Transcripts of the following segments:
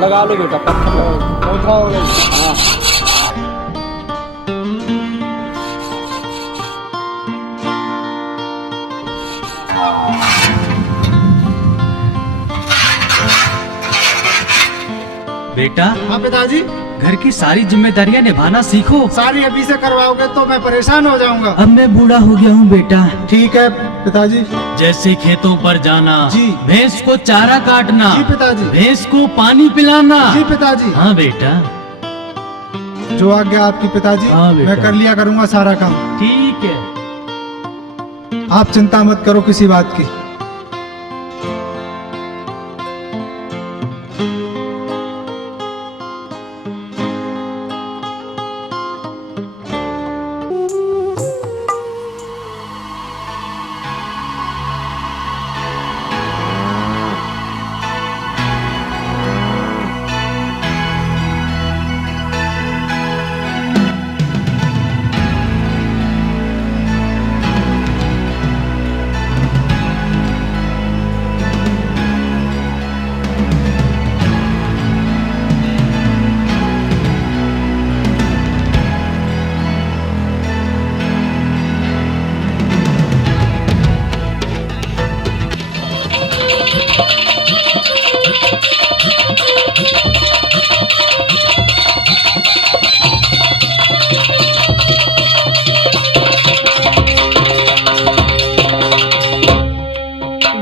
लगा लो बेटा, पत्थर लगाओ। बहुत हो गई। हाँ बेटा। हाँ पिताजी। घर की सारी जिम्मेदारियां निभाना सीखो। सारी अभी से करवाओगे तो मैं परेशान हो जाऊंगा। अब मैं बूढ़ा हो गया हूँ बेटा। ठीक है पिताजी। जैसे खेतों पर जाना जी। भैंस को चारा काटना जी पिताजी। भैंस को पानी पिलाना। जी पिताजी। हाँ बेटा। जो आज्ञा आपकी पिताजी। हाँ बेटा। मैं कर लिया करूंगा सारा काम। ठीक है। आप चिंता मत करो किसी बात की।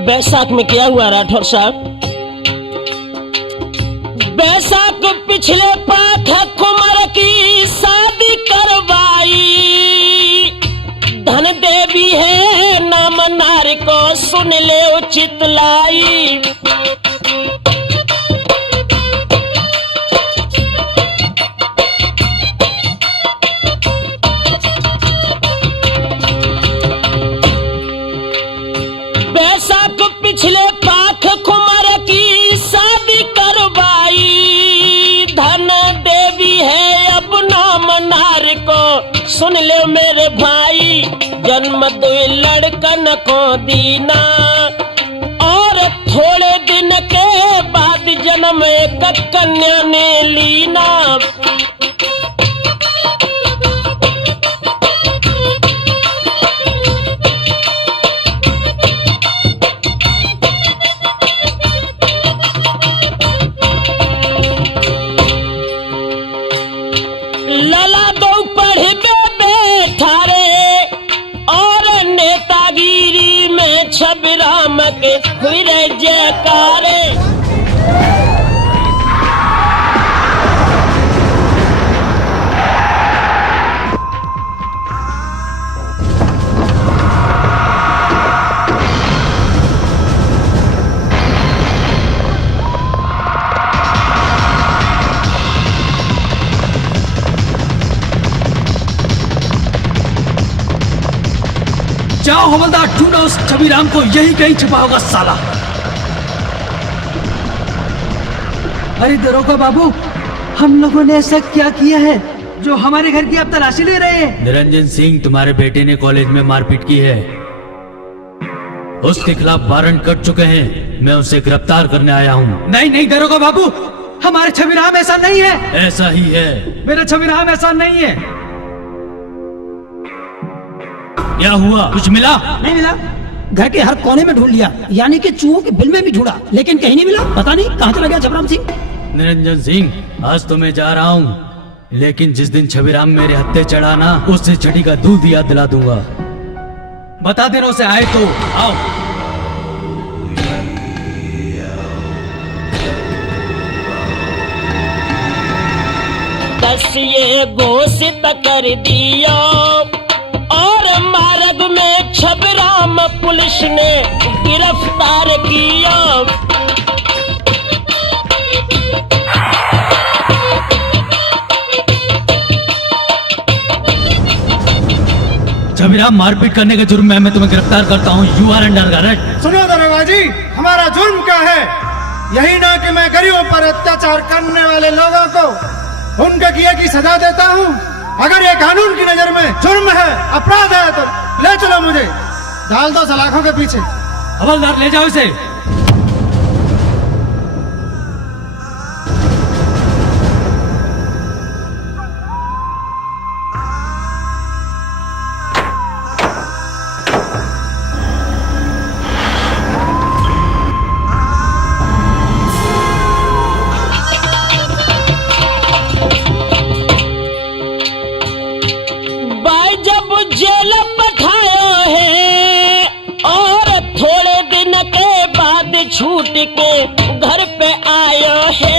बैसाख में क्या हुआ राठौर साहब? बैसाख पिछले पाठक कुमार की शादी करवाई। धन देवी है नाम नारी को सुन ले उचित लाई। पिछले पाख कुमार की शादी करवाई। धन देवी है अब नाम नारी को सुन ले मेरे भाई। जन्म दो लड़कन को दीना और थोड़े दिन के बाद जन्म एक कन्या ने लीना। लला दो पढ़बे बैठा रे और नेतागिरी में छबराम के हुई रे जयकारे। जाओ हवलदार, ढूंढो उस छबीराम को, यही कहीं छिपा होगा साला। अरे दरोगा बाबू, हम लोगों ने ऐसा क्या किया है जो हमारे घर की आप तलाशी ले रहे हैं? निरंजन सिंह, तुम्हारे बेटे ने कॉलेज में मारपीट की है। उसके खिलाफ वारंट कट चुके हैं। मैं उसे गिरफ्तार करने आया हूँ। नहीं नहीं दरोगा बाबू, हमारे छबीराम ऐसा नहीं है। ऐसा ही है। मेरा छबीराम ऐसा नहीं है। क्या हुआ? कुछ मिला? नहीं मिला। घर के हर कोने में ढूंढ लिया, यानी कि चूहों के बिल में भी ढूंढा, लेकिन कहीं नहीं मिला। पता नहीं कहाँ चला गया छबीराम सिंह। निरंजन सिंह, आज तो मैं जा रहा हूँ, लेकिन जिस दिन छबीराम मेरे हत्थे चढ़ाना, उससे छठी का दूध याद दिला दूंगा। बता देना उसे आए तो। आओ। दस ये घोषित कर दिया और मार्ग में छबराम पुलिस ने गिरफ्तार किया। छबीराम, मारपीट करने के जुर्म में मैं तुम्हें गिरफ्तार करता हूँ। You are under arrest. सुनो दरोगा जी, हमारा जुर्म क्या है? यही ना कि मैं गरीबों पर अत्याचार करने वाले लोगों को उनके किए की सजा देता हूँ। अगर ये कानून की नजर में जुर्म है, अपराध है, तो ले चलो मुझे, डाल दो सलाखों के पीछे। हवलदार, ले जाओ इसे। टूट के घर पे आयो है,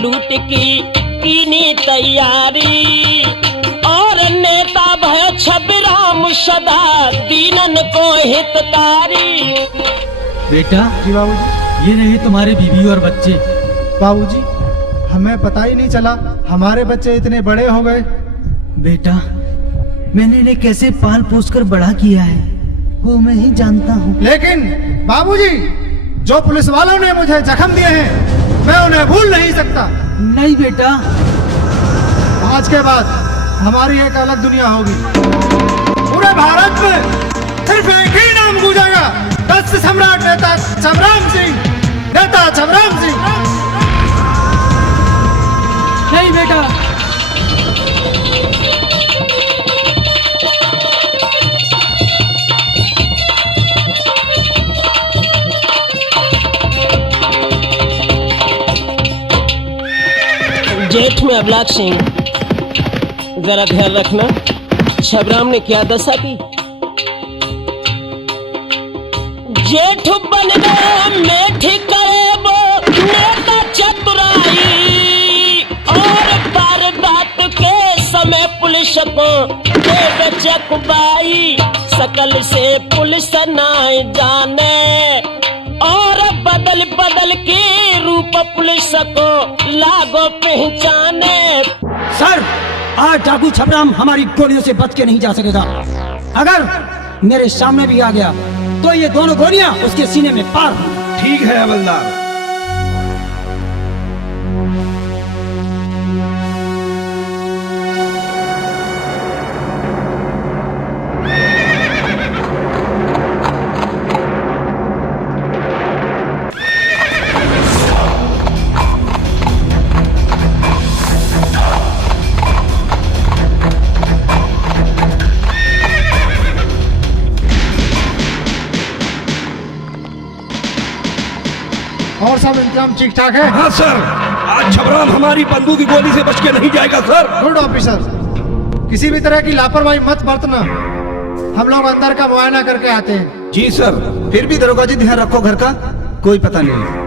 लूट की कीनी तैयारी। और नेता भयो छबराम सदा दीनन को हितकारी। बेटा जी बाबूजी। ये रहे तुम्हारे बीवी और बच्चे। बाबूजी हमें पता ही नहीं चला हमारे बच्चे इतने बड़े हो गए। बेटा मैंने इन्हें कैसे पाल पोस कर बड़ा किया है वो मैं ही जानता हूँ। लेकिन बाबूजी जो पुलिस वालों ने मुझे जख्म दिए हैं मैं उन्हें भूल नहीं सकता। नहीं बेटा, आज के बाद हमारी एक अलग दुनिया होगी। पूरे भारत में सिर्फ एक ही नाम गूंजेगा, दस सम्राट नेता छबराम सिंह, नेता छबराम सिंह। नहीं बेटा, जेठ में अबलाक सिंह, जरा ध्यान रखना छबराम ने क्या दशा की। जेठ बन गए मेठ करे वो नेता चतुराई, और वारदात के समय पुलिस को दे चकबाई। सकल से पुलिस ना जाने और बदल बदल के रूप पुलिस को लागो पहचाने। सर आज डाकू छबराम हमारी गोलियों से बच के नहीं जा सकेगा। अगर मेरे सामने भी आ गया तो ये दोनों गोलियां उसके सीने में पार होंगी। ठीक है हवलदार। और सब इंतजाम ठीक ठाक है? हाँ सर, आज छबराम हमारी बंदूक की गोली से बच के नहीं जाएगा सर। गुड ऑफिसर, किसी भी तरह की लापरवाही मत बरतना। हम लोग अंदर का मुआयना करके आते हैं। जी सर। फिर भी दरोगा जी ध्यान रखो, घर का कोई पता नहीं।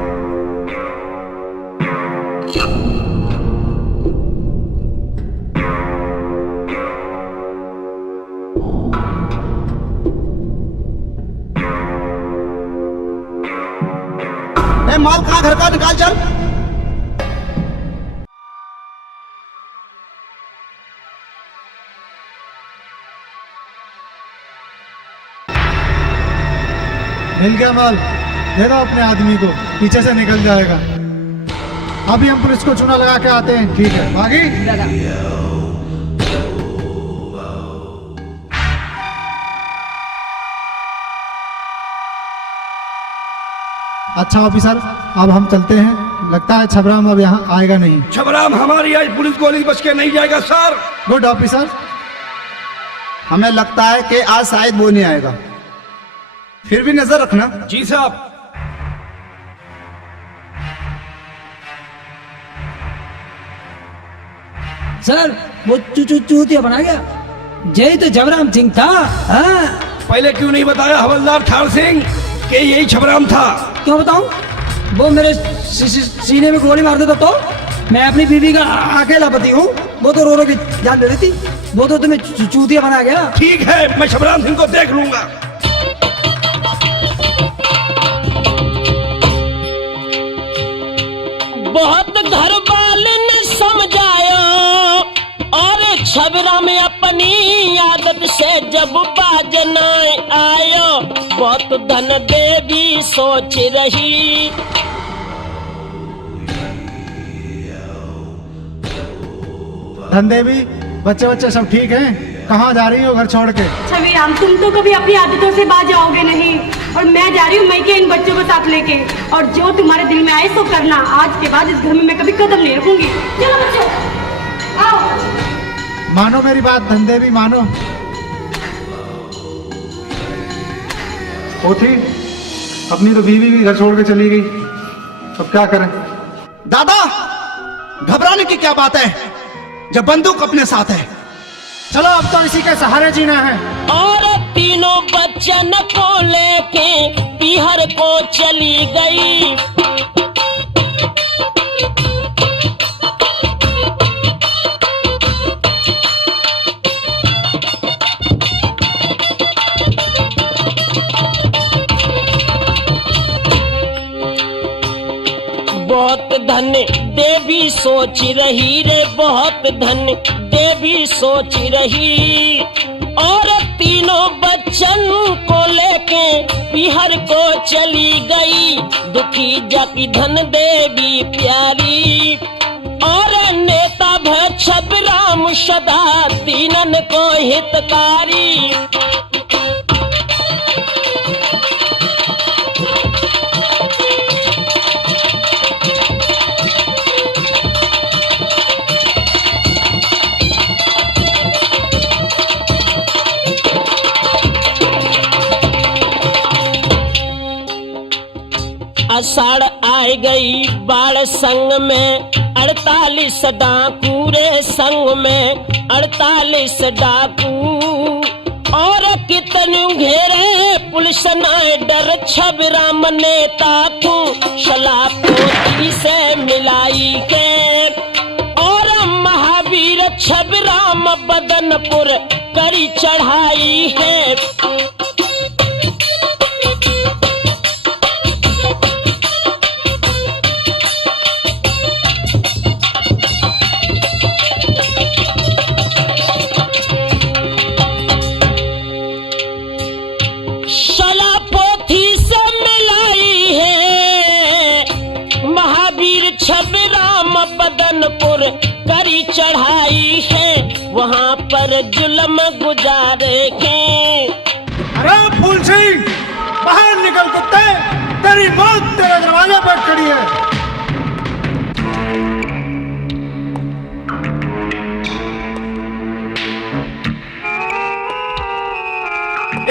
माल कहाँ घर का निकाल चल। मिल गया माल, दे दो अपने आदमी को, पीछे से निकल जाएगा। अभी हम पुलिस को चूना लगा के आते हैं। ठीक है बागी। अच्छा ऑफिसर, अब हम चलते हैं। लगता है छबराम अब यहाँ आएगा नहीं। छबराम हमारी आज पुलिस गोली बच के नहीं जाएगा सर। Good officer. हमें लगता है कि आज शायद वो नहीं आएगा, फिर भी नजर रखना। जी साहब। सर वो चूतिया बना गया, यही तो छबराम सिंह था। हाँ? पहले क्यों नहीं बताया हवलदार ठाड़ सिंह कि यही छबराम था? क्यों बताऊं? वो मेरे सीने में गोली मार देता तो मैं अपनी बीवी का अकेला पति हूँ। वो तो रो रो के जान दे देती। वो तो तुम्हें चूतिया बना गया। ठीक है, मैं छबराम सिंह को देख लूंगा। बहुत घर वाले ने समझायो, और छबराम अपनी आदत से जब बाज न आयो, बहुत धन देवी सोच रही। धन देवी, बच्चे बच्चे सब ठीक हैं? कहाँ जा रही हो घर छोड़ के? छबीराम, तुम तो कभी अपनी आदतों से बाज जाओगे नहीं, और मैं जा रही हूँ मई के इन बच्चों को साथ लेके। और जो तुम्हारे दिल में आए सो करना। आज के बाद इस घर में मैं कभी कदम नहीं रखूंगी। चलो बच्चों, आओ। मानो मेरी बात धन देवी, मानो। होती अपनी तो बीवी भी घर छोड़ के चली गई, अब क्या करें? दादा घबराने की क्या बात है जब बंदूक अपने साथ है। चलो अब तो इसी के सहारे जीना है। और तीनों बच्चन को लेके पीहर को चली गई। धन देवी सोच रही रे, बहुत धन देवी सोच रही। और तीनों बच्चन को लेके बिहार को चली गई, दुखी जाकी धन देवी प्यारी। और नेता भय छबराम सदा दीनन को हितकारी। आषाढ़ आए गई बाढ़ संग में 48 डाकू रे, संग में 48 डाकू। और कितने घेरे पुलिस नाए डर, छबराम नेता को शलापोती से मिलाई के। और महावीर छबराम बदनपुर करी चढ़ाई है। बदनपुर करी चढ़ाई है, वहाँ पर जुल्म गुजारे के। अरे फूल सिंह, बाहर निकल कुत्ते, तेरी मौत तेरे दरवाजे पर खड़ी है।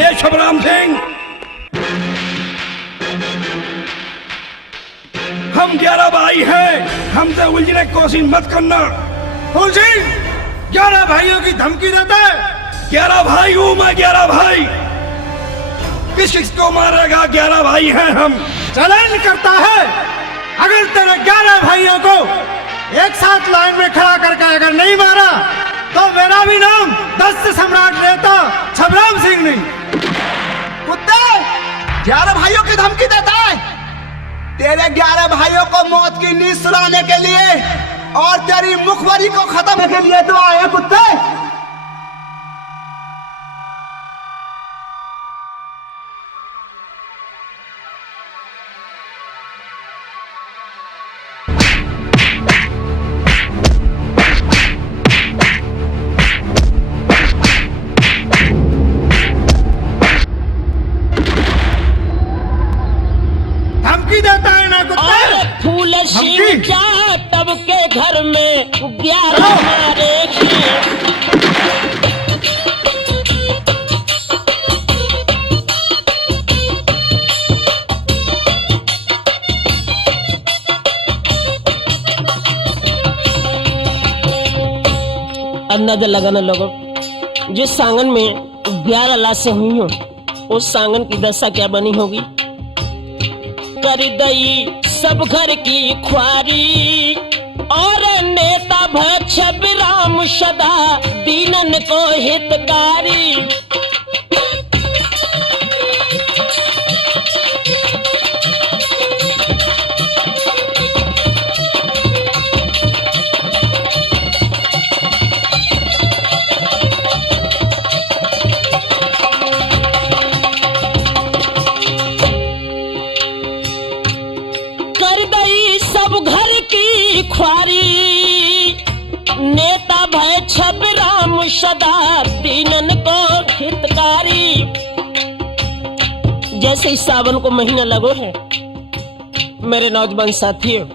ए छबराम सिंह, हम 11 भाई हैं, हमसे उलझने की कोशिश मत करना। फूल सिंह, 11 भाइयों की धमकी देता है। 11 भाई हूँ मैं, 11 भाई। किस किस को मारेगा? 11 भाई हैं हम। चैलेंज करता है, अगर तेरे 11 भाइयों को एक साथ लाइन में खड़ा करके अगर नहीं मारा तो मेरा भी नाम 10 सम्राट नेता छबराम सिंह नहीं। कुत्ते 11 भाइयों की धमकी देता है। तेरे 11 भाइयों को मौत की नींद सुलाने के लिए और तेरी मुखबरी को खत्म करने के लिए तो आए कुत्ते। तब के घर में 11 मारे अंदाजा लगाना लोगों, जिस सांगन में 11 लाशें हुई हो, उस सांगन की दशा क्या बनी होगी। कर दई सब घर की ख्वारी और नेता भय छबराम सदा दीनन को हितकारी। ख्वारी नेता भय छबराम सदा दीनन को हितकारी। जैसे ही सावन को महीना लगो है मेरे नौजवान साथियों,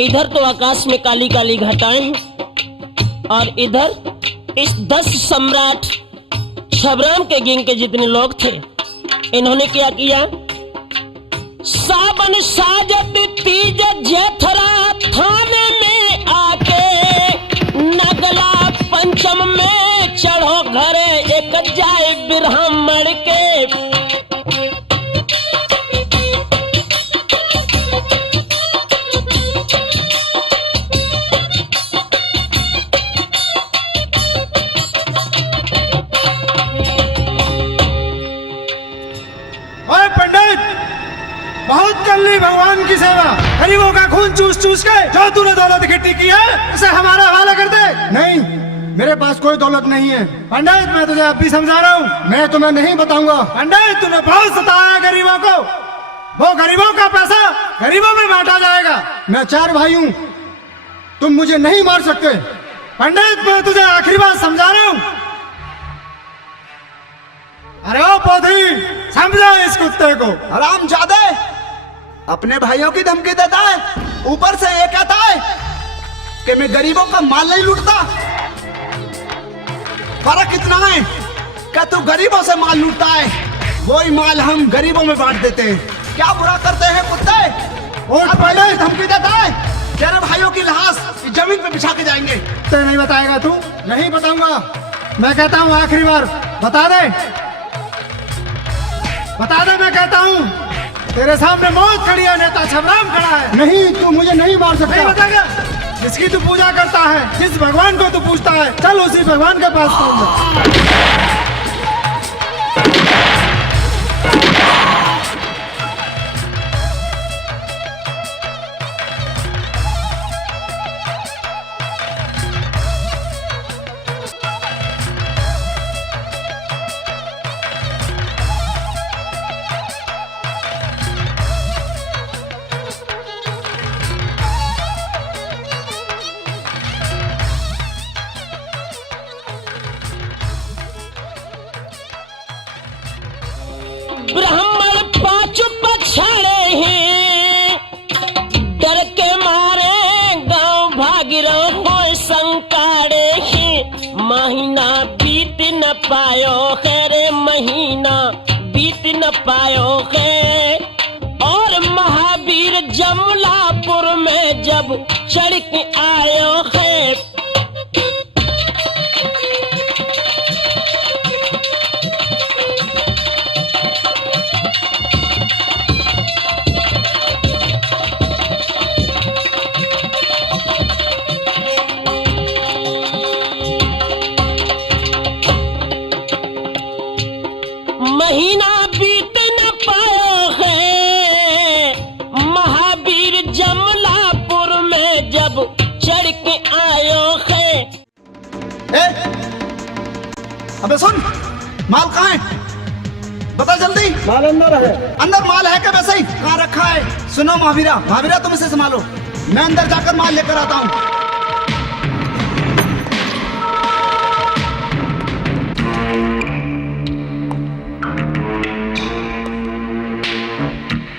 इधर तो आकाश में काली काली घटाएं हैं और इधर इस 10 सम्राट छबराम के गैंग के जितने लोग थे, इन्होंने क्या किया। सावन साजत तीज जेठरा थाने में आके नगला पंचम में चढ़ो घरे एक जाए ब्राह्मण के। बहुत कर ली भगवान की सेवा। गरीबों का खून चूस चूस के जो तूने दौलत इकट्ठी की है उसे हमारा हवाला कर दे। नहीं, मेरे पास कोई दौलत नहीं है। पंडित मैं तुझे अब भी समझा रहा हूँ। मैं तुम्हें नहीं बताऊंगा। पंडित तूने बहुत सताया है गरीबों को। वो गरीबों का पैसा गरीबों में बांटा जाएगा। मैं 4 भाई हूँ, तुम मुझे नहीं मार सकते। पंडित मैं तुझे आखिरी बात समझा रहा हूँ। अरे ओ पोथी, समझा इस कुत्ते को। हरामजादे, अपने भाइयों की धमकी देता है, ऊपर से ये कहता है कि मैं गरीबों का माल नहीं लूटता। फर्क इतना है कि तू गरीबों से माल लूटता है, वही माल हम गरीबों में बांट देते हैं। क्या बुरा करते हैं कुत्ते? और पहले धमकी देता है, तेरे भाइयों की लाश जमीन पे बिछा के जाएंगे। तो नहीं बताएगा तू? नहीं बताऊंगा। मैं कहता हूँ आखिरी बार बता दे, बता दे। मैं कहता हूँ तेरे सामने मौत खड़ी है, नेता छबराम खड़ा है। नहीं, तू मुझे नहीं मार सकता। नहीं बताएगा? जिसकी तू पूजा करता है, जिस भगवान को तू पूछता है, चल उसी भगवान के पास पहुंच। ब्राह्मण पांच पछाड़े हैं, डर के मारे गांव भाग रहो संकाड़े हैं। महीना बीत न पायो है रे, महीना बीत न पायो है। और महावीर जमलापुर में जब चढ़ के आयो है, महीना बीत न पायो है। महावीर जमलापुर में जब चढ़ के आयो है। अबे सुन, माल कहाँ है? बता जल्दी। माल अंदर है। अंदर माल है क्या? वैसे ही कहाँ रखा है? सुनो महावीरा, महावीरा तुम इसे संभालो, मैं अंदर जाकर माल लेकर आता हूँ।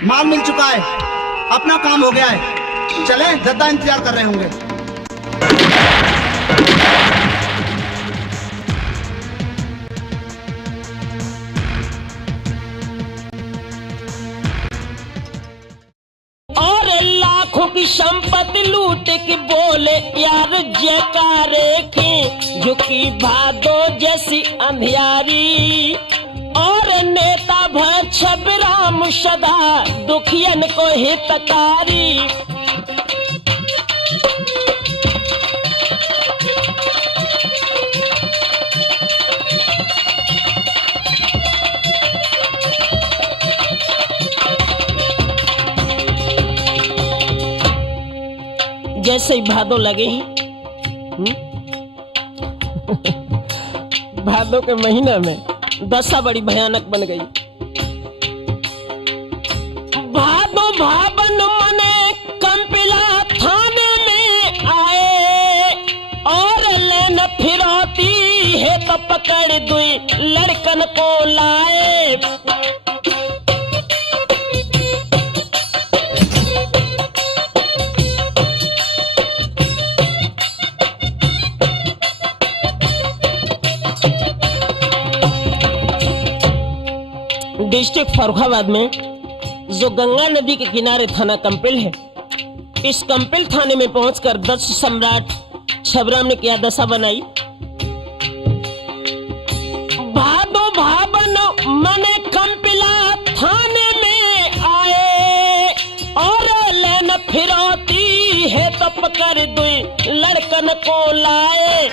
माल मिल चुका है, अपना काम हो गया है। चले, जद्दा इंतजार कर रहे होंगे। और लाखों की संपत्ति लूट के बोले यार जयकारे खे, जो की भादो जैसी अंधियारी। और नेता भय छबराम सदा दुखियन को हितकारी। जैसे ही भादो लगे ही भादो के महीना में दशा बड़ी भयानक बन गई। भादो भावन मने कंपिला थाने में आए, और लेन फिरौती है तो पकड़ दुई लड़कन को लाए। डिस्ट्रिक्ट फर्रुखाबाद में जो गंगा नदी के किनारे थाना कंपिल है, इस कंपिल थाने में पहुंचकर दक्ष सम्राट छबराम ने क्या दशा बनाई। भादो भावन मने कंपिला थाने में आए, और लेन फिरौती है तो पकड़ दुई लड़कन को लाए।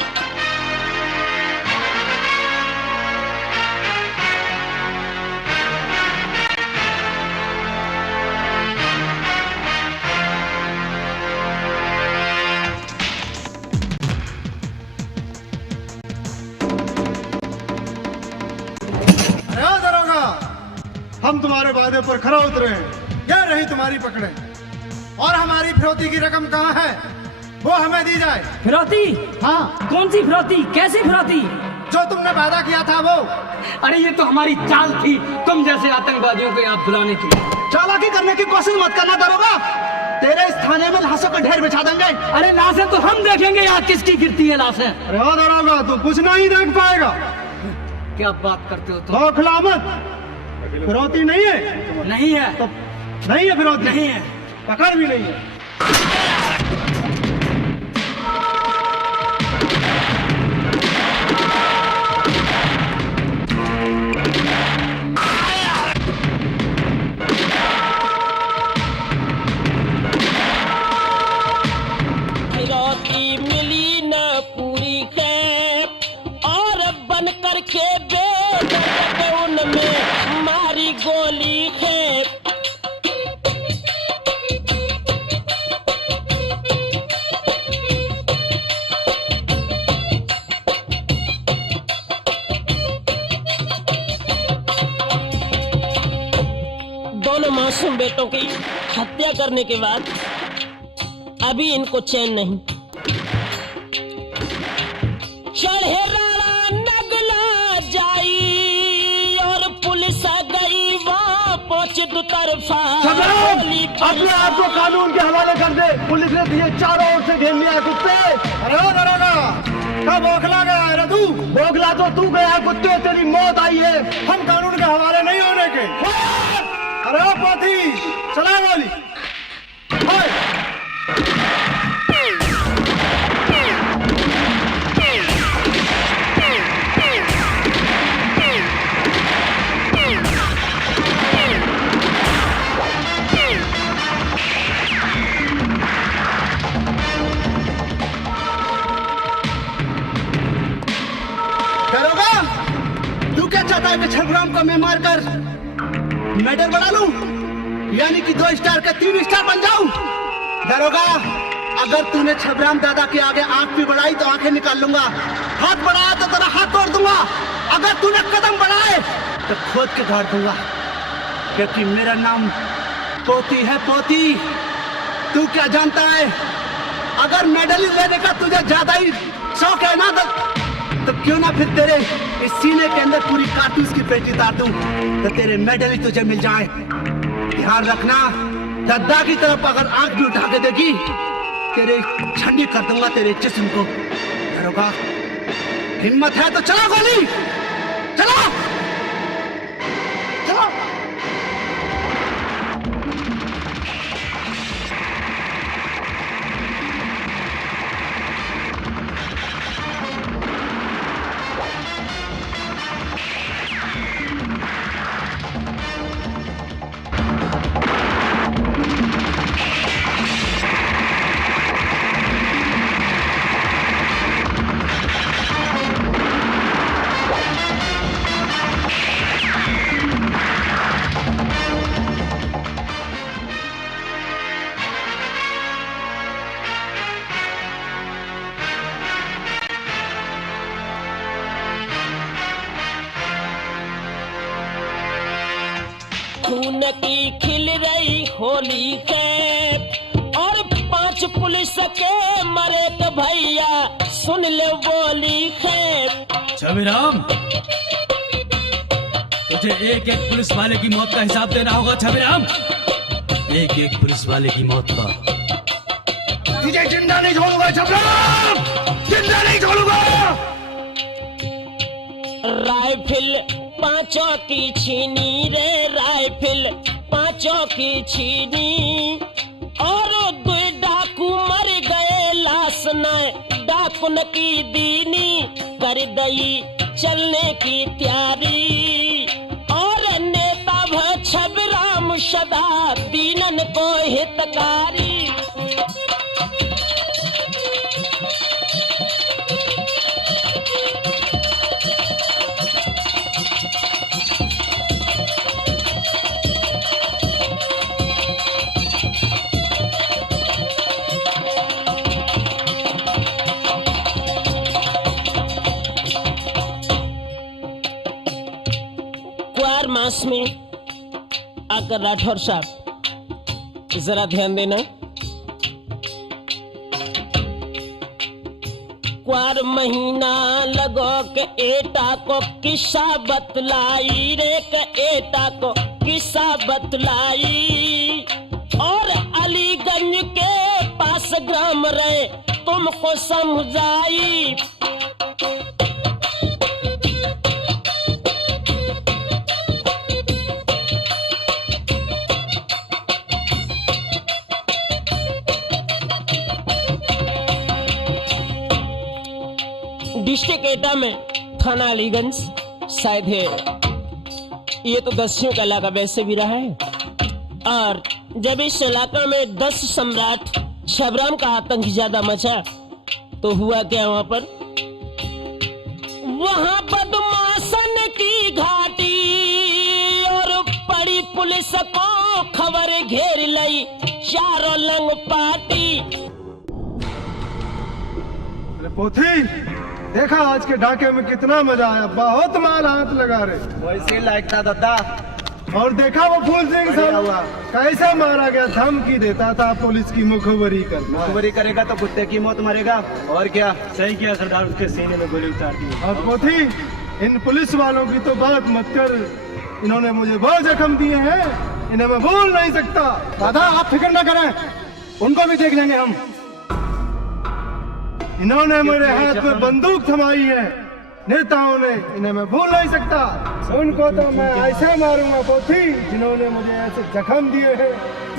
हम तुम्हारे वादे पर खरा उतरे हैं। यह रही तुम्हारी पकड़े। और हमारी फिरौती की रकम कहाँ है, वो हमें दी जाए। फिरौती? हाँ, कौन सी फिरौती, कैसी फिरौती? जो तुमने वादा किया था वो। अरे ये तो हमारी चाल थी, तुम जैसे आतंकवादियों को यहाँ बुलाने की। चालाकी करने की कोशिश मत करना दरोगा, तेरे इस थाने में लाशों का ढेर बिछा देंगे। अरे लाशें तो हम देखेंगे यहाँ किसकी गिरती है लाशें। अरे ओ दरोगा, तू कुछ नहीं देख पाएगा। क्या बात करते हो तुम? बौखला मत। फिरौती नहीं है? नहीं है तो नहीं है फिरौती? नहीं है। पकड़ भी नहीं है। फिरौती मिली न पूरी है और बन करके बेदर्द उनमें मारी गोली है। दोनों मासूम बेटों की हत्या करने के बाद अभी इनको चैन नहीं। चढ़े राणा नगला जाई और पुलिस गई वहां पहुंच दो तरफा। अपने आप को कानून के हवाले कर दे, पुलिस ने दिए चारों ओर से घेर लिया कुत्ते। अरे ओ दरोगा, कब बौखला गया है रे तू? बोगला तो तू गया कुत्ते, तेरी मौत आई है। हम कानून के हवाले नहीं होने के। अरे ओ पोथी, चला गोली। हाय। दरोगा, तू क्या चाहता है कि छबराम को मैं मार कर मेडल बढ़ा लूं, यानी कि 2 स्टार का 3 स्टार बन जाऊं? दरोगा, अगर तूने छबराम दादा के आगे आंख भी बढ़ाई तो आंखें निकाल लूंगा, हाथ बढ़ाया तो तेरा हाथ तोड़ दूंगा, अगर तूने कदम बढ़ाए तो खोद के गाड़ दूंगा, क्योंकि मेरा नाम पोती है, पोती। तू क्या जानता है, अगर मेडल लेने का तुझे ज्यादा ही शौक है ना तो क्यों ना फिर तेरे इस सीने के अंदर पूरी कारतूस की पेटी उतार दूं, तो तेरे मेडल ही तुझे मिल जाए। ध्यान रखना, दद्दा की तरफ अगर आंख भी उठा के देगी, तेरे ठंडी कर दूंगा तेरे जिस्म को। दरोगा, हिम्मत है तो चला गोली, चलो चलो। खून की खिल रही होली है और 5 पुलिस के मरे तो भैया सुन ले बोली है। छबीराम, तुझे एक एक पुलिस वाले की मौत का हिसाब देना होगा। छबीराम, एक एक पुलिस वाले की मौत का। तुझे जिंदा नहीं छोड़ूंगा छबीराम, जिंदा नहीं छोड़ूंगा। राइफल 5 की छीनी रे, राइफल 5 की छीनी और 2 डाकू मर गए, लाश न डाकुन की दीनी कर दई चलने की तैयारी। और नेता भ छबराम सदा दीनन को हितकारी। मास में आकर राठौर साहब जरा ध्यान देना। क्वार महीना लगो के एटा को किस्सा बतलाई रे, के एटा को किस्सा बतलाई। और अलीगंज के पास ग्राम रहे तुमको समझाई। डिस्ट्रिक्ट एटा में थाना अलीगंज शायद है। ये तो दस्युओं का इलाका वैसे भी रहा है। और जब इस इलाका में 10 सम्राट छबराम का आतंक ज्यादा मचा तो हुआ क्या वहां पर? वहां बदमाशन की घाटी और पड़ी पुलिस को खबर घेर लई चारों लंग पार्टी। पोथी देखा आज के डाके में कितना मजा आया, बहुत माल हाथ लगा रहे। वैसे लायक था दादा। और देखा वो फूल सिंह साहब कैसे मारा गया, धमकी देता था पुलिस की मुखबरी कर। मुखबरी करेगा तो कुत्ते की मौत मरेगा। और क्या? सही किया सरदार, उसके सीने में गोली उतार दी। और पोथी इन पुलिस वालों की तो बात मत कर, इन्होंने मुझे बहुत जख्म दिए हैं, इन्हें मैं भूल नहीं सकता। दादा आप फिक्र न करें, उनको भी देख लेंगे हम। इन्होंने मेरे हाथ में बंदूक थमाई है, नेताओं ने, इन्हें मैं भूल नहीं सकता। उनको तो मैं ऐसे मारूंगा पोथी जिन्होंने मुझे ऐसे जख्म दिए हैं।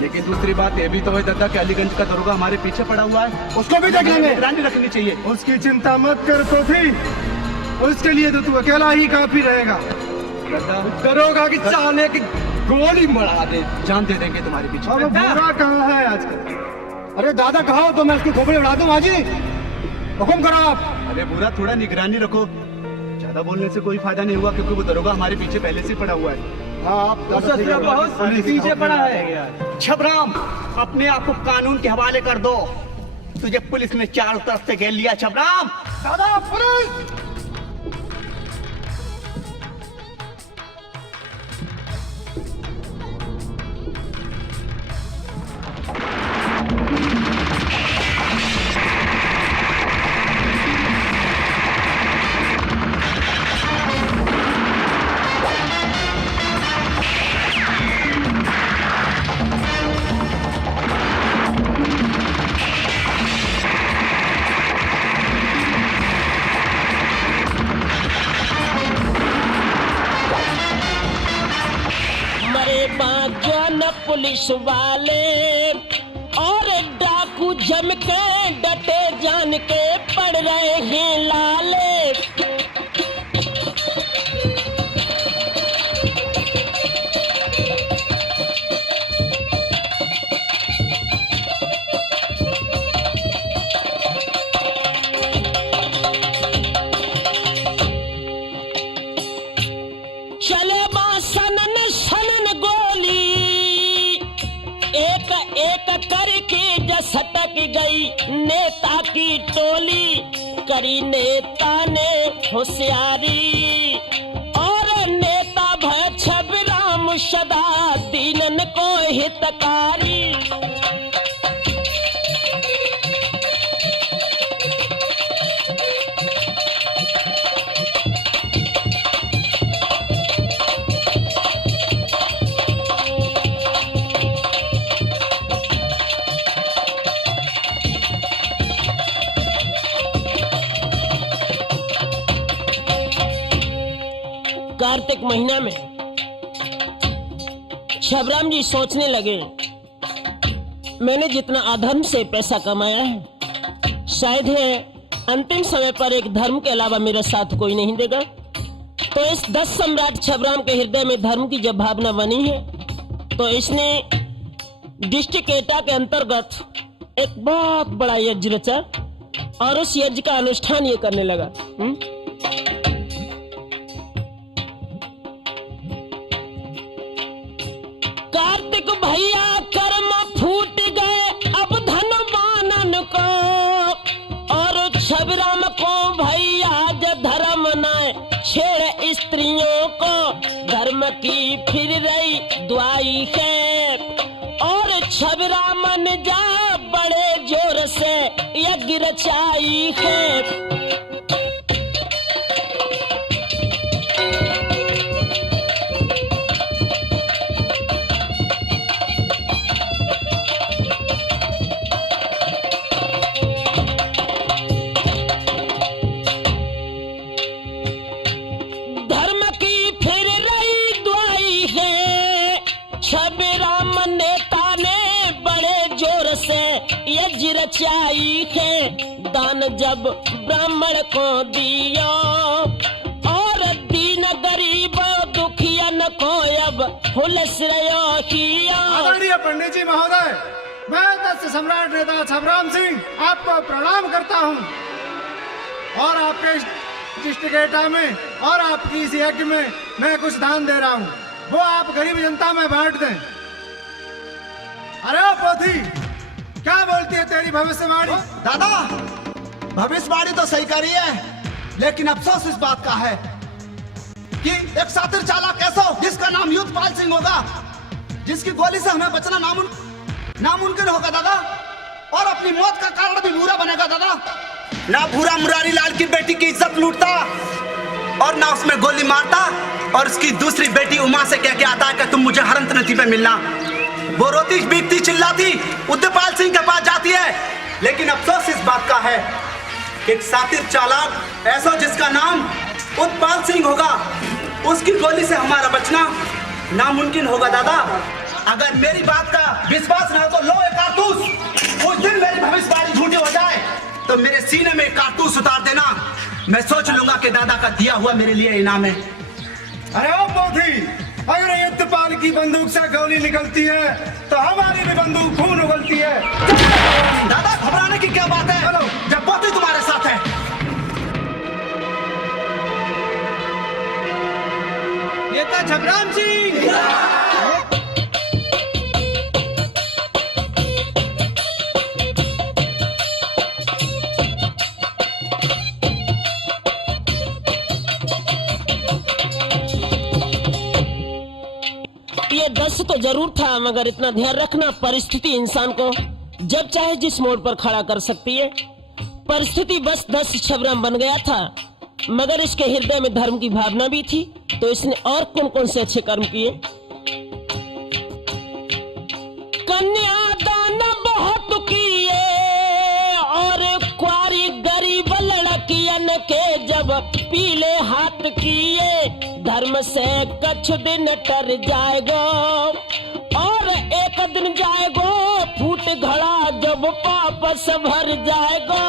लेकिन दूसरी बात ये भी तो है दादा कि अलीगंज का दरोगा हमारे पीछे पड़ा हुआ है, उसको भी देख लेंगे। निगरानी रखनी चाहिए। उसकी चिंता मत कर पोथी, उसके लिए तो तू अकेला ही काफी रहेगा। दरोगा की चाले की गोली मरा दे, जान दे देंगे तुम्हारे पीछे। और वो बुरा कहाँ है आजकल? अरे दादा कहो तो मैं उसकी खोपड़ी उड़ा दूं। हाजी हुक्म करो आप। अरे बुरा थोड़ा निगरानी रखो, ज्यादा बोलने से कोई फायदा नहीं हुआ क्योंकि वो दरोगा हमारे पीछे पहले से पड़ा हुआ है। हाँ आप बहुत पीछे पड़ा है। छबराम अपने आप को कानून के हवाले कर दो, तुझे पुलिस ने चारों तरफ से घेर लिया। छबराम दादा पुलिस पुलिस वाले और डाकू जम के डटे जान के पड़ रहे हैं लाले। चले बा सनन सनन गोली एक एक करके जसटक गई नेता की टोली। करी नेता ने होशियारी और नेता भय छबराम सदा दीनन को हितकारी। कार्तिक महीना में छबराम जी सोचने लगे, मैंने जितना अधर्म से पैसा कमाया है शायद है अंतिम समय पर एक धर्म के अलावा मेरा साथ कोई नहीं देगा। तो इस 10 सम्राट छबराम के हृदय में धर्म की जब भावना बनी है तो इसने डिस्ट्रिक्ट एटा के अंतर्गत एक बहुत बड़ा यज्ञ रचा और उस यज्ञ का अनुष्ठान ये करने लगा। कार्तिक भैया कर्म फूट गए अब धनवानन को और छबराम को भैया ज धर्म न छेड़ स्त्रियों को। धर्म की फिर रही दुआई है और छबरा मन जा बड़े जोर से यज्ञ रचाई है। रचाई है दान जब ब्राह्मण को दियो और दीन गरीब दुखियन को अब हुलसरयो किया। आदरणीय पंडित जी महोदय, मैं दस सम्राट नेता छबराम सिंह आपको प्रणाम करता हूं और आपके इष्टगेटा में और आपकी इस यज्ञ में मैं कुछ दान दे रहा हूं, वो आप गरीब जनता में बांट दें। अरे पोथी, क्या बोलती है तेरी भविष्यवाणी? दादा, भविष्यवाणी तो सही करी है, लेकिन अफसोस इस बात का है कि एक शातिर चालाक ऐसा जिसका नाम युद्धपाल सिंह होगा, जिसकी गोली से हमें बचना नामुमकिन होगा दादा, और अपनी मौत का कारण भी बुरा बनेगा दादा। ना भूरा मुरारी लाल की बेटी की इज्जत लूटता और ना उसमें गोली मारता और उसकी दूसरी बेटी उमा से कह के आता है कि तुम मुझे हरंत नदी पे मिलना। वो रोती बीतती चिल्लाती उद्यपाल सिंह के पास जाती है, लेकिन अफसोस इस बात का है कि एक शातिर चालाक ऐसा जिसका नाम उत्पाल सिंह होगा, उसकी गोली से हमारा बचना नामुमकिन होगा दादा। अगर मेरी बात का विश्वास ना हो तो लो एक कारतूस। उस दिन मेरी भविष्यवाणी झूठी हो जाए तो मेरे सीने में कारतूस उतार देना, मैं सोच लूंगा कि दादा का दिया हुआ मेरे लिए इनाम है। अरे ओ पोथी, अगर युद्धपाल की बंदूक से गोली निकलती है तो हमारी भी बंदूक खून उगलती है। दादा, घबराने की क्या बात है? चलो, जब पोथी तुम्हारे साथ है। नेता छबराम सिंह। ये दस तो जरूर था, मगर इतना ध्यान रखना, परिस्थिति इंसान को जब चाहे जिस मोड़ पर खड़ा कर सकती है। परिस्थिति बस 10 छबराम बन गया था, मगर इसके हृदय में धर्म की भावना भी थी, तो इसने और कौन कौन से अच्छे कर्म किए। कन्यादान बहुत किए और क्वारी गरीब लड़कियन के जब पीले हाथ किए, धर्म से कछ दिन टर जाएगो और एक दिन जाएगो फूट घड़ा जब पाप से भर जाएगो।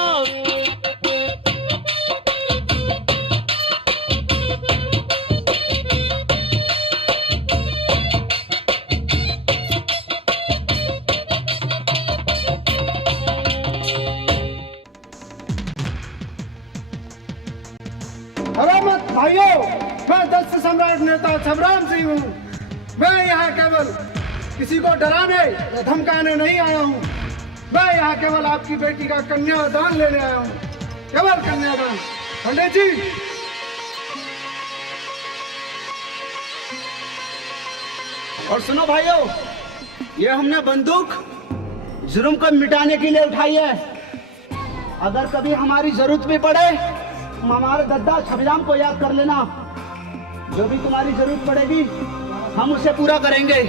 अरे मत भाइयों, मैं दस सम्राट नेता छबराम सिंह हूँ। मैं यहाँ केवल किसी को डराने या धमकाने नहीं आया हूँ। मैं यहाँ केवल आपकी बेटी का कन्यादान लेने आया हूँ, केवल कन्यादान। पंडित जी, और सुनो भाइयों, ये हमने बंदूक जुर्म को मिटाने के लिए उठाई है। अगर कभी हमारी जरूरत भी पड़े, हमारे दद्दा छबराम को याद कर लेना। जो भी तुम्हारी जरूरत पड़ेगी हम उसे पूरा करेंगे।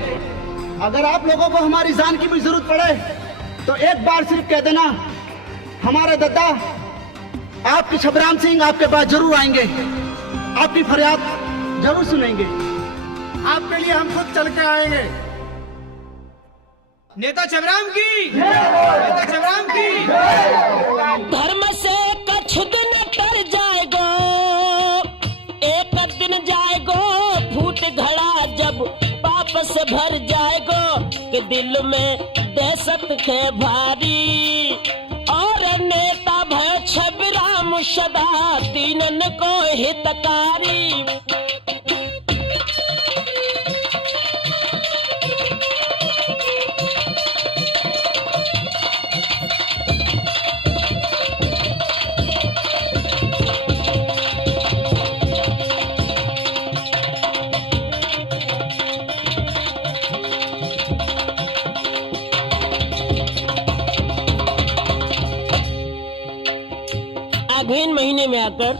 अगर आप लोगों को हमारी जान की भी जरूरत पड़े तो एक बार सिर्फ कह देना, हमारे दद्दा आपके छबराम सिंह आपके पास जरूर आएंगे, आपकी फरियाद जरूर सुनेंगे। आपके लिए हम खुद चल के आएंगे। नेता छबराम की, नेता छबराम की। धर्म से कछ दिन टर जाएगो, एक दिन जाएगो फूट घड़ा जब पाप से भर जाएगो, कि दिल में दहशत के भारी और नेता भयो छबराम सदा दीनन को हितकारी। महीने में आकर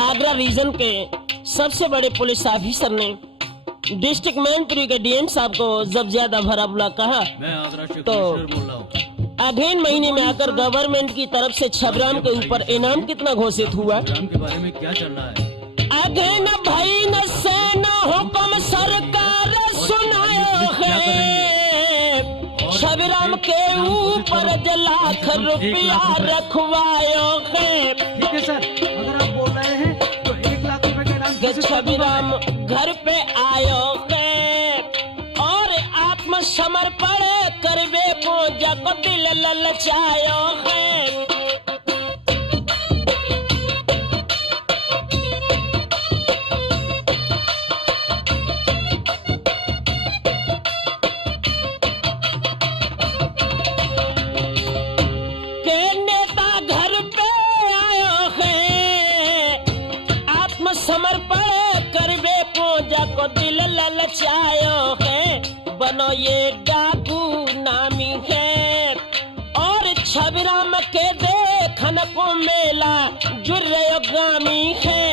आगरा रीजन के सबसे बड़े पुलिस ऑफिसर ने डिस्ट्रिक्ट मैनपुरी के डीएम साहब को जब ज्यादा भरा बुला कहा मैं आगरा से तो कमिश्नर बोल रहा हूँ। अगेन महीने में आकर गवर्नमेंट की तरफ से छबराम के ऊपर इनाम कितना घोषित हुआ? राम के बारे में क्या चल रहा है? अगेन भाई न सेना हुक्म सरकार सुनायो है, छबराम के ऊपर लाख रुपया रखवायो है। ठीक है सर, अगर आप बोल रहे हैं तो 1 लाख रुपए के इनाम कि छबराम घर पे आयो है और आत्मसमर्पण करवे को जग दिल ललचायो है। के नेता घर पे आयो है, आत्मसमर्पण करवे पूजा को दिल ललचायो है। बनो ये डाकू नामी है और छबराम के देखन को मेला जुर्रे गामी है।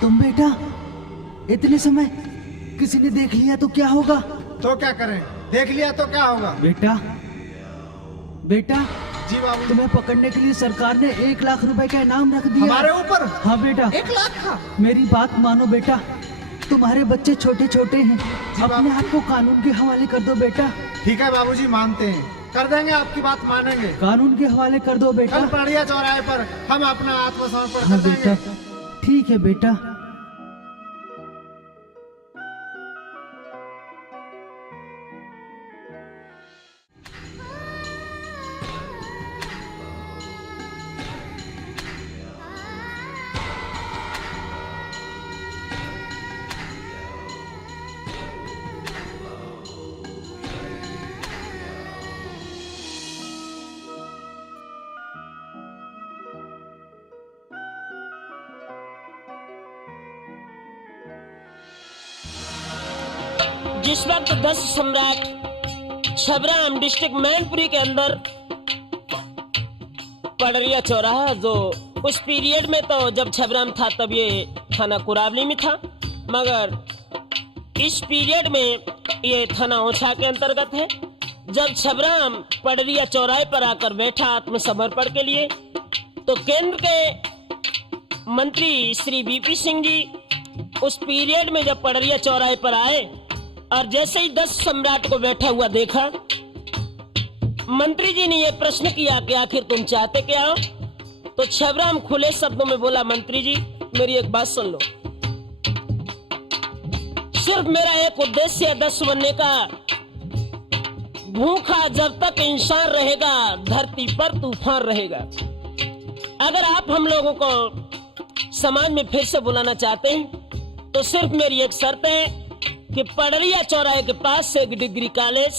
तुम बेटा इतने समय किसी ने देख लिया तो क्या होगा? तो क्या करें, देख लिया तो क्या होगा? बेटा बेटा जी बाबू। तुम्हें पकड़ने के लिए सरकार ने 1 लाख रुपए का इनाम रख दिया। हमारे ऊपर? हाँ बेटा। 1 लाख का? मेरी बात मानो बेटा, तुम्हारे बच्चे छोटे छोटे हैं, अपने आप को कानून के हवाले कर दो बेटा। ठीक है बाबूजी, मानते हैं, कर देंगे, आपकी बात मानेंगे। कानून के हवाले कर दो बेटा। कल पड़िया चौराहे पर हम अपना आत्मसमर्पण हाँ कर बेटा, देंगे। ठीक है बेटा। जिस वक्त 10 सम्राट छबराम डिस्ट्रिक्ट मैनपुरी के अंदर पड़रिया चौराहा, जो उस पीरियड में तो जब छबराम था तब ये थाना कुरावली में था, मगर इस पीरियड में ये थाना ओछा के अंतर्गत है। जब छबराम पड़रिया चौराहे पर आकर बैठा आत्मसमर्पण के लिए, तो केंद्र के मंत्री श्री बीपी सिंह जी उस पीरियड में जब पड़रिया चौराहे पर आए और जैसे ही 10 सम्राट को बैठा हुआ देखा, मंत्री जी ने यह प्रश्न किया कि आखिर तुम चाहते क्या हो? तो छबराम खुले शब्दों में बोला, मंत्री जी मेरी एक बात सुन लो, सिर्फ मेरा एक उद्देश्य है 10 बनने का। भूखा जब तक इंसान रहेगा धरती पर तूफान रहेगा। अगर आप हम लोगों को समाज में फिर से बुलाना चाहते हैं तो सिर्फ मेरी एक शर्त है कि पड़रिया चौराहे के पास से एक डिग्री कॉलेज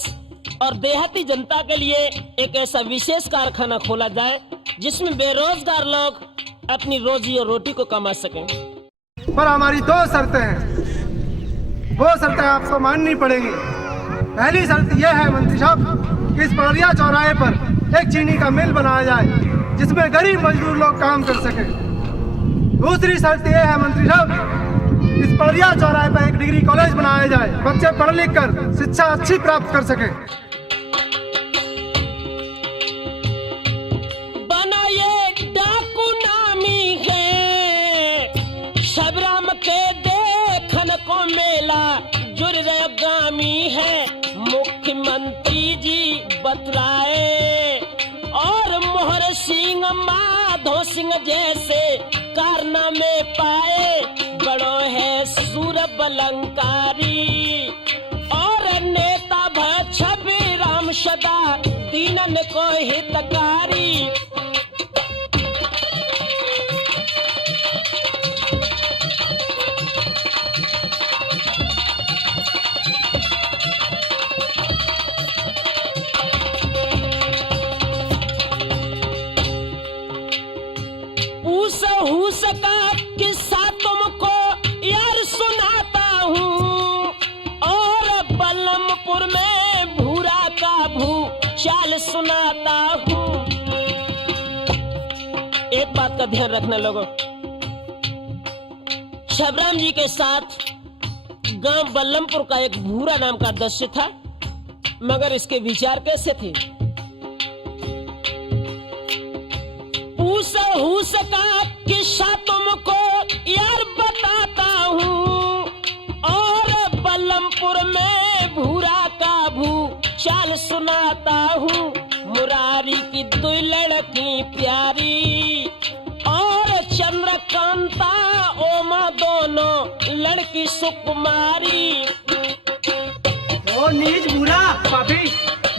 और देहाती जनता के लिए एक ऐसा विशेष कारखाना खोला जाए जिसमें बेरोजगार लोग अपनी रोजी और रोटी को कमा सकें। पर हमारी 2 शर्तें हैं, वो शर्तें आपको माननी पड़ेगी। पहली शर्त यह है मंत्री साहब कि इस पड़रिया चौराहे पर एक चीनी का मिल बनाया जाए जिसमें गरीब मजदूर लोग काम कर सके। दूसरी शर्त यह है मंत्री साहब, इस पड़रिया चौराहे पर एक डिग्री कॉलेज बनाया जाए, बच्चे पढ़ लिख कर शिक्षा अच्छी प्राप्त कर सके। बना ये डाकू नामी है, छबराम के देखन को मेला जुर्गामी है। मुख्यमंत्री जी बतलाए और मोहर सिंह माधो सिंह जैसे कारनामे पाए, बड़ो है सूरब अलंकारी और नेता भ छबराम सदा दीनन को हितकारी। हुस का किस्सा तुमको यार सुनाता हूँ और का ध्यान रखना लोगों। छबराम जी के साथ गांव बल्लमपुर का एक भूरा नाम का दस्य था, मगर इसके विचार कैसे थे? उस का किस्सा तुमको यार बताता हूँ, और बल्लमपुर में भूरा का भू चाल सुनाता हूँ। मुरारी की दो लड़की प्यारी और चंद्रकांता ओमा दोनों लड़की सुकुमारी। ओ नीच बुरा पापी,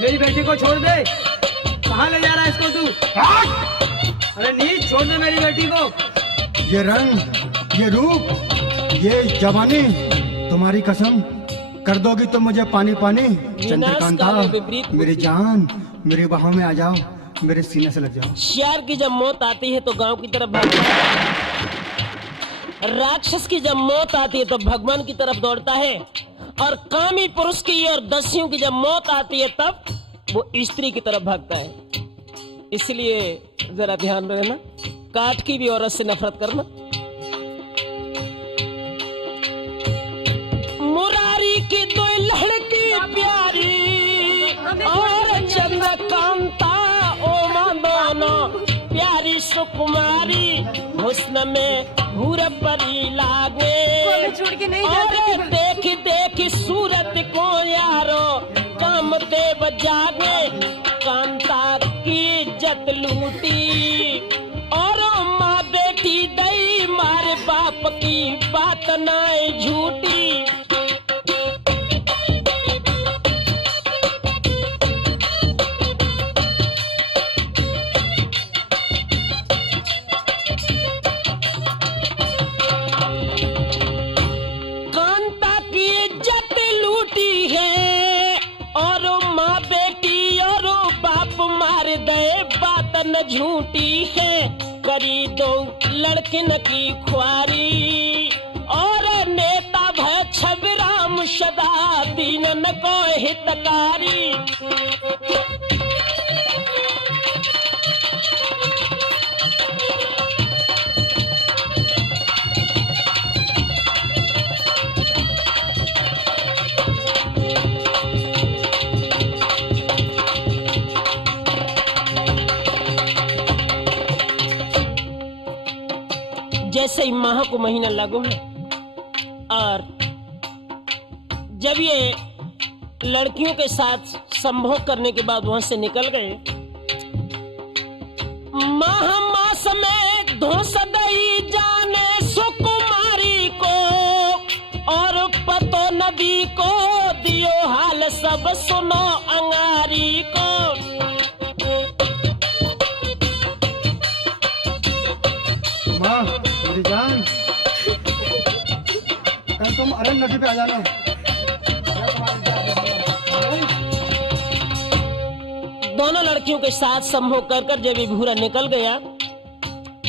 मेरी बेटी को छोड़ दे। कहाँ ले जा रहा है इसको तू? अरे नीच, छोड़ दे मेरी बेटी को। ये रंग, ये रूप, ये जवानी, तुम्हारी कसम कर दोगी तो मुझे पानी पानी। चंद्रकांता मेरी जान, मेरी बाहों में आ जाओ, मेरे सीने से लग जाओ। शेर की जब मौत आती है तो गांव की तरफ भागता है, राक्षस की जब मौत आती है तो भगवान की तरफ दौड़ता है, और कामी पुरुष की और दस्युओं की जब मौत आती है तब वो स्त्री की तरफ भागता है। इसलिए जरा ध्यान रखना, काठ की भी औरत से नफरत करना। मुरारी की दो लड़की प्यारी और चंद्रकांता ओमा दोनों प्यारी सुकुमारी, हुस्न में हूर परी लागे, और देख देख सूरत को यारो काम देव जागे। कांता की इज्जत लूटी और माँ बेटी दई, मारे बाप की बात नाए झूठी। कांता की इज्जत लूटी है और माँ बेटी और बाप मार दे, बात न झूठी है। करी दो लड़किन की ख्वारी और नेता भय छबराम सदा दीनन को हितकारी। जैसे ही माह को महीना लागू है और जब ये लड़कियों के साथ संभोग करने के बाद वहां से निकल गए, माह मास में धोस दई जाने सुकुमारी को, और पतो नदी को दियो हाल सब सुनो अंगारी को। माँ मेरी जान, कल तुम अरन नदी पे आ जाना। दोनों लड़कियों के साथ संभोग कर कर जब भूरा निकल गया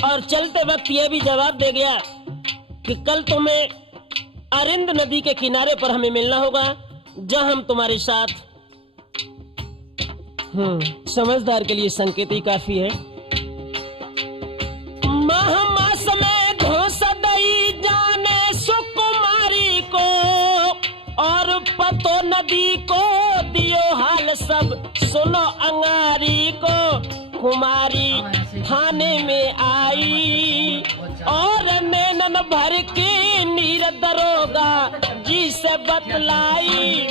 और चलते वक्त यह भी जवाब दे गया कि कल तुम्हें अरिंद नदी के किनारे पर हमें मिलना होगा, जहां हम तुम्हारे साथ। समझदार के लिए संकेत ही काफी है। मास में धोस दई जाने सुकुमारी को, और पतो नदी को दियो हाल सब सुनो अंगारी को। कुमारी थाने में आई और नैनन भर के नीर दरोगा जी से बतलाई।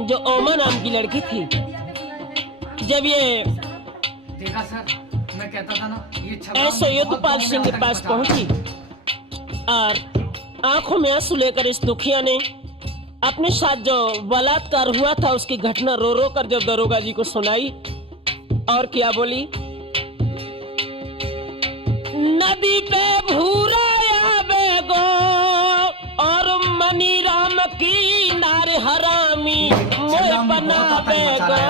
जो ओमा नाम की लड़की थी, जब ये देखा सर, मैं कहता था ना, ये ऐसे युद्धपाल सिंह के पास पहुंची और आंखों में आंसू लेकर इस दुखिया ने अपने साथ जो बलात्कार हुआ था उसकी घटना रो रो कर जब दरोगा जी को सुनाई, और क्या बोली? नदी पे भूरा आवे गो और मनी राम की नार हरामी मोह बनावे गो।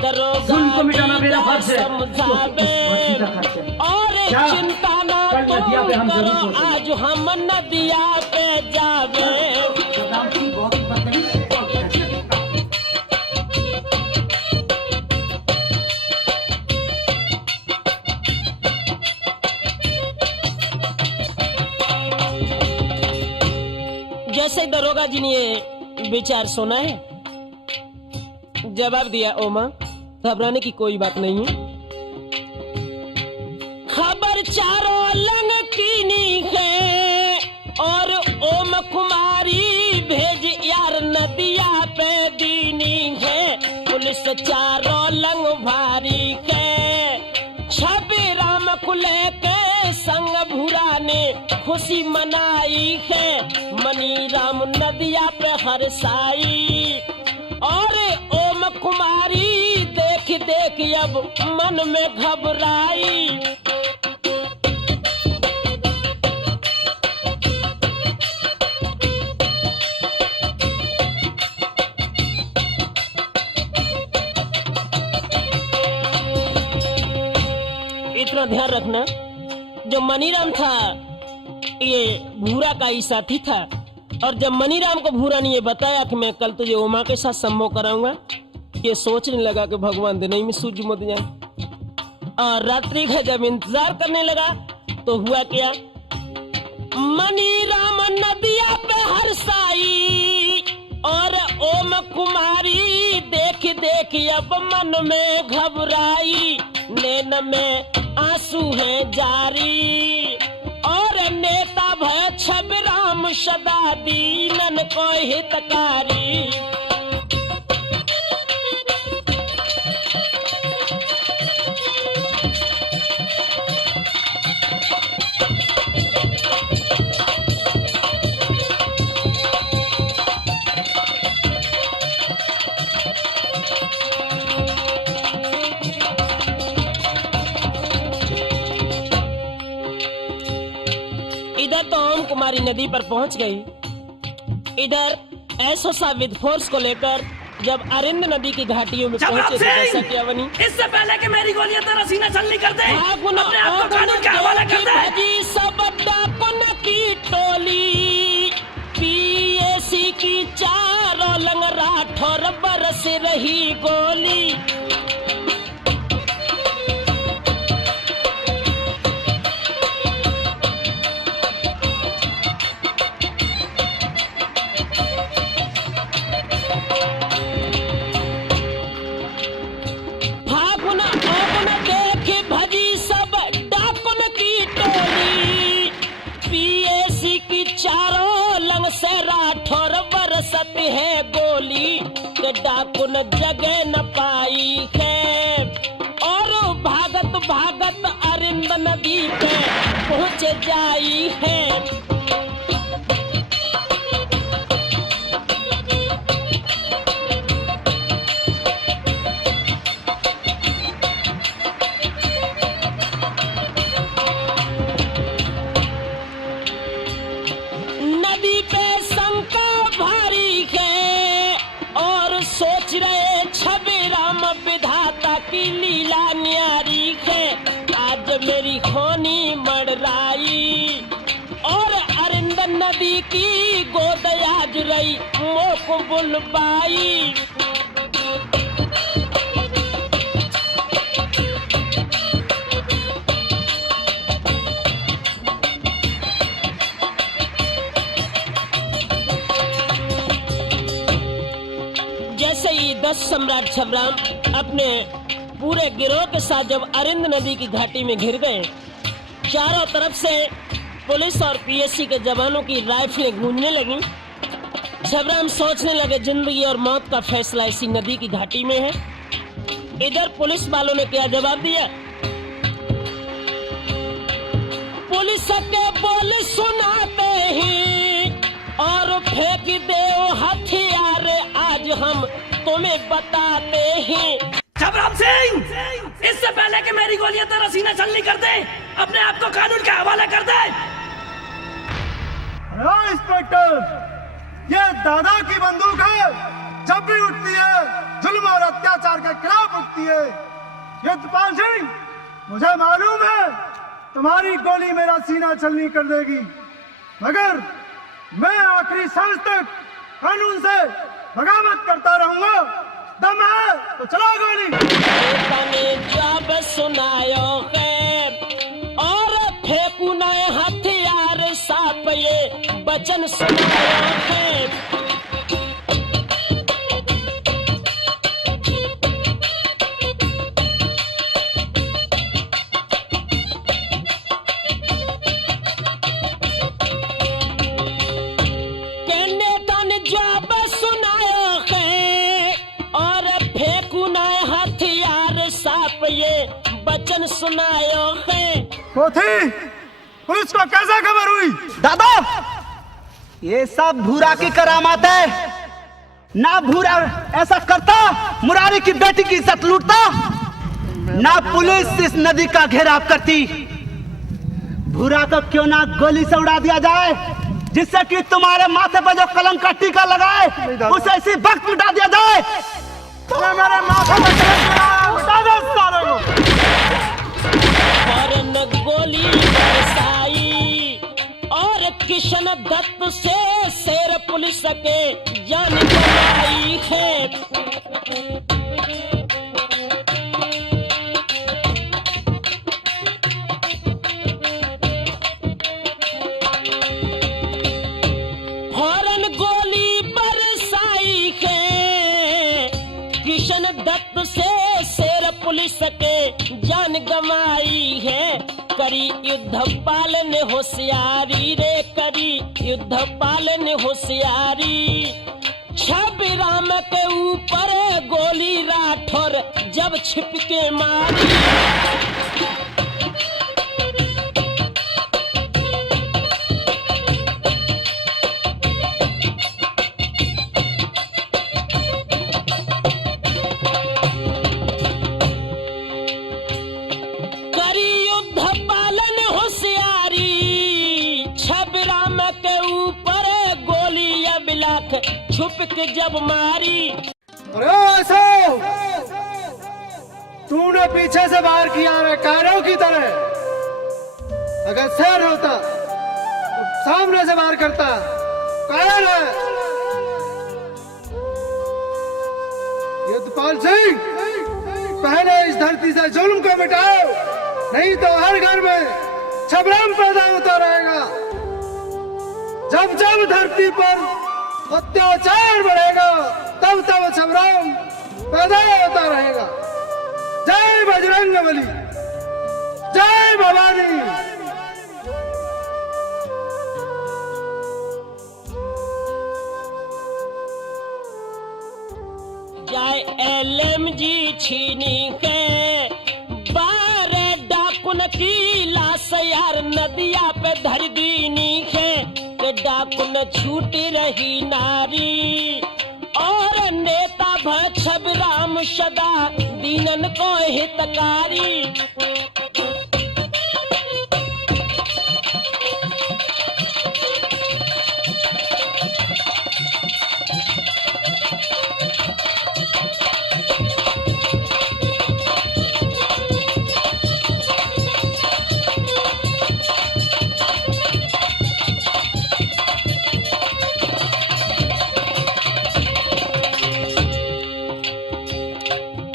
दरोगा मिटाना मेरा फर्ज है। समझावे और चिंता ना नदिया पे हम करो जरूर पहुंचेंगे। आज हम नदिया पे जावे। सदाम सिंह बहुत बदतमीज है। जैसे दरोगा जी ने ये विचार सुना है, जवाब दिया, ओमा घबराने की कोई बात नहीं है। खबर चारों लंग कीनी है और ओम कुमारी भेज यार नदिया पे दीनी है। पुलिस चारों लंग भारी है, छवि राम को लेके संग भूरा ने खुशी मनाई है। मनी राम नदिया पे हरसाई और ओम कुमारी देख देख अब मन में घबराई। इतना ध्यान रखना, जो मनीराम था ये भूरा का ही साथी था, और जब मनीराम को भूरा ने ये बताया कि मैं कल तुझे उमा के साथ संभोग कराऊंगा, ये सोचने लगा कि भगवान दिन में सूझ मत जाए। और रात्रि का जब इंतजार करने लगा तो हुआ क्या, मनीराम नदिया पे हरसाई और ओम कुमारी देख देख अब मन में घबराई। नैन में आंसू है जारी और नेता भय छवि राम सदा दीनन को हितकारी। इधर तो ओम कुमारी नदी पर पहुंच गई, इधर ऐसो सा विद फोर्स को लेकर जब अरिंद नदी की घाटियों में पहुंचे तो जैसा क्या बनी, इससे पहले कि मेरी गोलियां तेरा सीना छलनी कर दे, अपने आप को कानून के हवाले कर दे। सब डाकुन की टोली पीएसी की चारों लंगरा ठोर बरस रही गोली। बरसती है गोली के डाकुन जगह न पाई है और भागत भागत अरिंद नदी पे पहुंच जाई है। नदी पे शंका भारी है और सोच रहे छवि राम विधाता की लीला न्यारी है। आज मेरी खोनी मड़राई और अरिंद नदी की गोद आज रही मोक बुलबाई। जैसे ही 10 सम्राट छबराम अपने पूरे गिरोह के साथ जब अरिंद नदी की घाटी में घिर गए, चारों तरफ से पुलिस और पीएससी के जवानों की राइफलें गूंजने लगी। छबराम सोचने लगे जिंदगी और मौत का फैसला इसी नदी की घाटी में है। इधर पुलिस वालों ने क्या जवाब दिया, पुलिस के बोल सुनाते ही और फेंक दे हथियार, आज हम तुम्हें बताते हैं। छबराम सिंह, इससे पहले कि मेरी गोलियां तेरा सीना छलनी कर दे, अपने आप को कानून के हवाले कर दे। इंस्पेक्टर, ये दादा की बंदूक है, जब भी उठती है जुल्म और अत्याचार के खिलाफ उठती है। यशपाल सिंह, मुझे मालूम है तुम्हारी गोली मेरा सीना छलनी कर देगी, मगर मैं आखिरी सांस तक कानून से बगावत करता रहूंगा। दम है तो चला गोली। तने जब सुनायो है और फेंकू नए हथियार साप ये वचन सुनायो है। कहने तने जब सुनायो है और फेंकू नए हथियार साप ये वचन सुनायो है। पोथी, पुलिस को कैसे खबर हुई? दादा, ये सब भूरा की करामात है। ना भूरा ऐसा करता, मुरारी की बेटी की इज्जत लूटता, ना पुलिस इस नदी का घेराव करती। भूरा को क्यों ना गोली से उड़ा दिया जाए, जिससे कि तुम्हारे माथे पर जो कलंक का टीका लगाए उसे इसी वक्त मिटा दिया जाए। मेरे माथे पर मिटा दो सालों को। फौरन गोली बरसाई और किशन दत्त से शेर पुलिस के जान गवाई है। फौरन गोली बरसाई है, किशन दत्त से शेर पुलिस के जान गंवाई है। करी युद्ध पालन होशियारी रे, करी युद्ध पालन होशियारी। छवि राम के ऊपर गोली राठौर जब छिप के मारी। छुप के जब मारी। अरे ऐसा तूने पीछे से वार किया रे, कारों की तरह। अगर शेर होता तो सामने से वार करता। कायर है युद्धपाल सिंह, पहले इस धरती से जुल्म को मिटाओ, नहीं तो हर घर में छबराम पैदा होता रहेगा। जब जब धरती पर अत्याचार बढ़ेगा, तब तब छबराम पैदा होता रहेगा। जय बजरंगबली, जय भवानी। जाए LMG छीनी के 12 डाकुन की लाश यार नदिया पे धर दीनी है। के डाकुन छूट रही नारी और नेता भय छबराम सदा दीनन को हितकारी।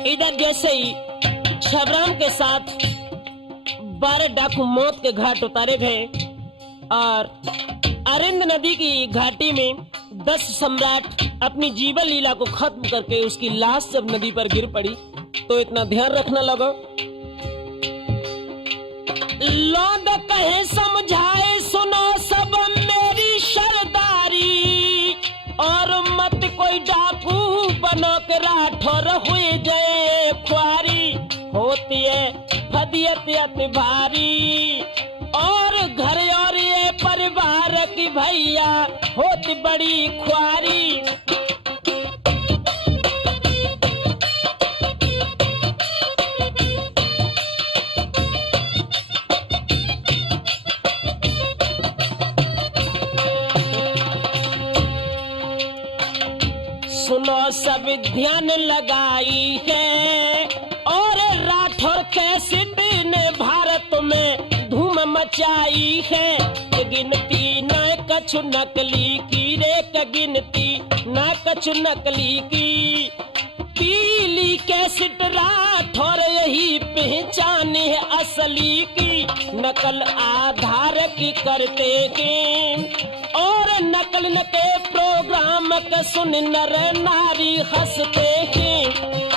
इधर जैसे ही छबराम के साथ 12 डाकू मौत के घाट उतारे गए और अरिंद नदी की घाटी में 10 सम्राट अपनी जीवन लीला को खत्म करके उसकी लाश जब नदी पर गिर पड़ी तो इतना ध्यान रखना लगा। लौंड कहे समझाए सुनो सब मेरी सरदारी और मत कोई डाकू बनो के राठौर हुए जय ख्वारी। होती है फदियत भारी और घर और ये परिवार की भैया होती बड़ी ख्वारी। सुनो सब ध्यान लगाई है और राठौर कैसेट ने भारत में धूम है कि गिनती ना कछु नकली की रे गिनती ना कछु नकली की। पीली कैसेट राठौर यही पहचान है असली की। नकल आधार की करते हैं और नकल न के प्रोग्राम के सुन नर नारी हंसते हैं।